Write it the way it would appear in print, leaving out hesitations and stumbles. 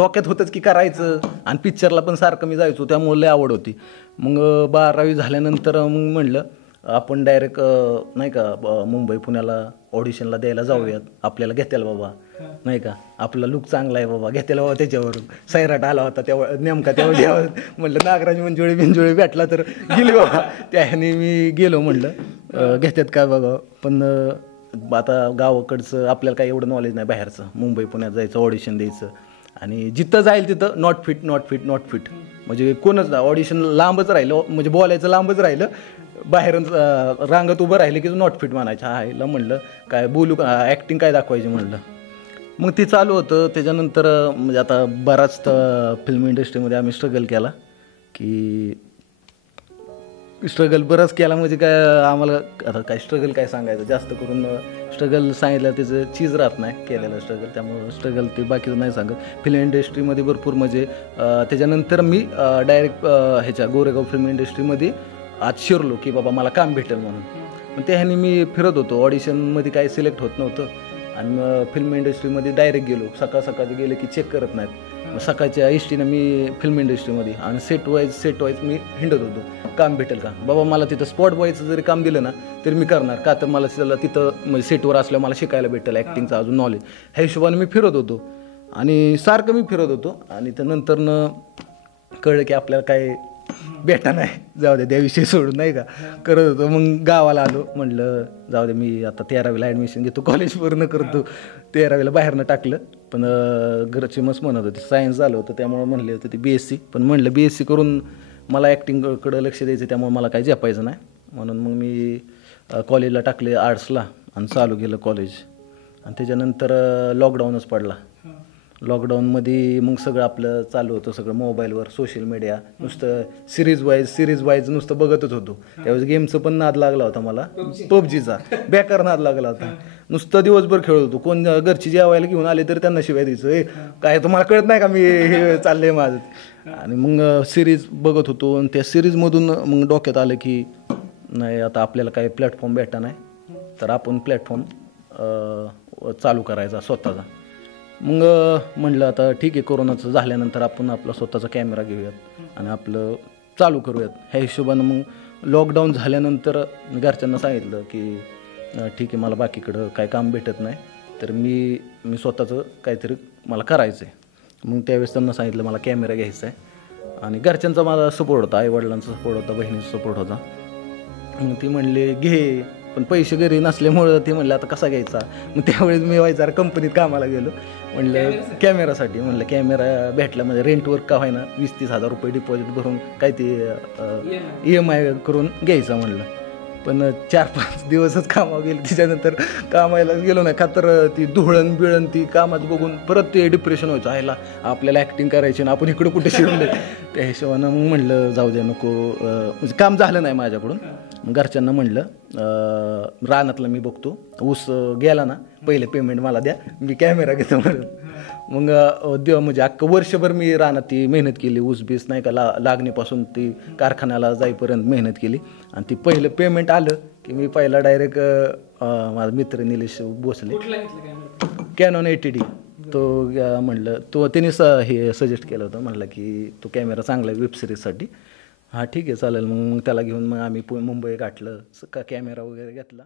डोक्यात होतंच की करायचं, आणि पिक्चरला पण सारखं मी जायचो, त्यामुळे लय आवड होती. मग 12वी झाल्यानंतर मग म्हणलं आपण डायरेक्ट नाही का मुंबई पुण्याला ऑडिशनला द्यायला जाऊयात, आपल्याला घेतील बाबा, नाही का, आपला लुक चांगला आहे बाबा, घेतील बाबा. त्याच्यावरून सैराट आला होता तेव्हा, नेमका तेव्हा म्हणलं नागराज मंजुळे बिंजुळे भेटला तर गेली बाबा, त्याने मी गेलो. म्हणलं घेतात काय बघा. पण आता गावाकडचं आपल्याला काही एवढं नॉलेज नाही बाहेरचं, मुंबई पुण्यात जायचं, ऑडिशन द्यायचं, आणि जिथं जाईल तिथं not fit not fit not fit, म्हणजे कोणच ऑडिशन लांबच राहिलं, म्हणजे बोलायचं लांबच राहिलं, बाहेर रांगत उभं राहिलं की नॉट फिट म्हणायचं. हा हिला म्हणलं काय बोलू का, ॲक्टिंग काय दाखवायची म्हणलं. मग ते चालू होतं. त्याच्यानंतर म्हणजे आता बराच फिल्म इंडस्ट्रीमध्ये आम्ही स्ट्रगल केला, की स्ट्रगल बरंच केला, म्हणजे काय आम्हाला आता काय स्ट्रगल काय सांगायचं, जास्त करून स्ट्रगल सांगितलं त्याचं चीज राहत नाही केलेलं स्ट्रगल, त्यामुळं स्ट्रगल ते बाकीचं नाही सांगत. फिल्म इंडस्ट्रीमध्ये भरपूर म्हणजे त्याच्यानंतर मी डायरेक्ट ह्याच्या गोरेगाव फिल्म इंडस्ट्रीमध्ये आज शिरलो की बाबा मला काम भेटेल म्हणून. मग त्याह्याने मी फिरत होतो, ऑडिशनमध्ये काही सिलेक्ट होत नव्हतं, आणि मग फिल्म इंडस्ट्रीमध्ये डायरेक्ट गेलो. सकाळचे गेले की चेक करत नाहीत, सकाळच्या एसटीनं मी फिल्म इंडस्ट्रीमध्ये, आणि सेट वाईज मी हिंडत होतो, काम भेटेल का बाबा मला तिथं. स्पॉट बॉयचं जरी काम दिलं ना तरी मी करणार, का तर मला तिथं म्हणजे सेटवर असल्यावर मला शिकायला भेटेल ॲक्टिंगचं अजून नॉलेज, ह्या हिशोबाने मी फिरत होतो, आणि सारखं मी फिरत होतो. आणि त्यानंतरनं कळलं की आपल्याला काय भेटा नाही, जाऊ दे त्याविषयी सोडून, नाही का, करत होतो. मग गावाला आलो, म्हटलं जाऊ दे मी आता 13वीला ॲडमिशन घेतो, कॉलेज पूर्ण करतो. 13वीला बाहेरनं टाकलं, पण घरचे मस्त म्हणत होते, सायन्स झालं होतं त्यामुळे म्हणले होते ते BSc, पण म्हणलं BSc करून मला ॲक्टिंगकडं लक्ष द्यायचं, त्यामुळे मला काही जपायचं नाही, म्हणून मग मी कॉलेजला टाकले आर्ट्सला, आणि चालू केलं कॉलेज. आणि त्याच्यानंतर लॉकडाऊनच पडला. लॉकडाऊनमध्ये मग सगळं आपलं चालू होतं, सगळं मोबाईलवर, सोशल मीडिया, नुसतं सिरीज वाईज नुसतं बघतच होतो. त्यावेळेस गेमचं पण नाद लागला होता मला, पबजीचा बेकार नाद लागला होता, नुसतं दिवसभर खेळत होतो. कोण घरची जेवायला घेऊन आले तरी त्यांना शिवाय द्यायचं, काय तुम्हाला कळत नाही का मी हे चाललंय माझं. आणि मग सिरीज बघत होतो, आणि त्या सिरीजमधून मग डोक्यात आलं की नाही आता आपल्याला काही प्लॅटफॉर्म भेटा नाही, तर आपण प्लॅटफॉर्म चालू करायचा स्वतःचा. मग म्हणलं आता ठीक आहे, कोरोनाचं झाल्यानंतर आपण आपला स्वतःचा कॅमेरा घेऊयात आणि आपलं चालू करूयात. ह्या हिशोबानं मग लॉकडाऊन झाल्यानंतर घरच्यांना सांगितलं की ठीक आहे, मला बाकीकडं काय काम भेटत नाही, तर मी स्वतःचं काहीतरी मला करायचं आहे. मग त्यावेळेस त्यांना सांगितलं मला कॅमेरा घ्यायचा आहे, आणि घरच्यांचा माझा सपोर्ट होता, आईवडिलांचा सपोर्ट होता, बहिणीचा सपोर्ट होता. मग ती म्हणले घे, पण पैसे घरी नसल्यामुळं ते म्हणलं आता कसा घ्यायचा. मग त्यावेळेस मी व्हायचा कंपनीत कामाला गेलो, म्हणलं कॅमेरासाठी. म्हणलं कॅमेरा भेटला म्हणजे रेंटवर का व्हायना 20-30 हजार रुपये डिपॉझिट भरून काय ते EMI करून घ्यायचा म्हणलं. पण 4-5 दिवसच कामावर गेले, त्याच्यानंतर कामाला गेलो नाही, का तर ती धुळण बिळण ती कामात बघून परत ते डिप्रेशन व्हायचं, आयला आपल्याला ॲक्टिंग करायची ना, आपण इकडं कुठे शिरले. त्या हिशोबानं मग म्हणलं जाऊ द्या नको, म्हणजे काम झालं नाही माझ्याकडून. मग घरच्यांना म्हणलं रानातलं मी बघतो, ऊस गेला ना पहिले पेमेंट मला द्या, मी कॅमेरा घेतो म्हणून. मग म्हणजे अख्खं वर्षभर मी रानात ती मेहनत केली, ऊस बीस नाही का लागणीपासून ती कारखान्याला जाईपर्यंत मेहनत केली. आणि ती पहिलं पेमेंट आलं की मी पहिला डायरेक्ट माझा मित्र निलेश भोसले, कॅनॉन 80D, तो म्हणलं तो त्यांनी हे सजेस्ट केलं होतं, म्हणलं की तो कॅमेरा चांगला आहे वेबसिरीजसाठी. हां ठीक आहे चालेल. मग त्याला घेऊन मग आम्ही मुंबई गाठलं, कॅमेरा वगैरे घेतला.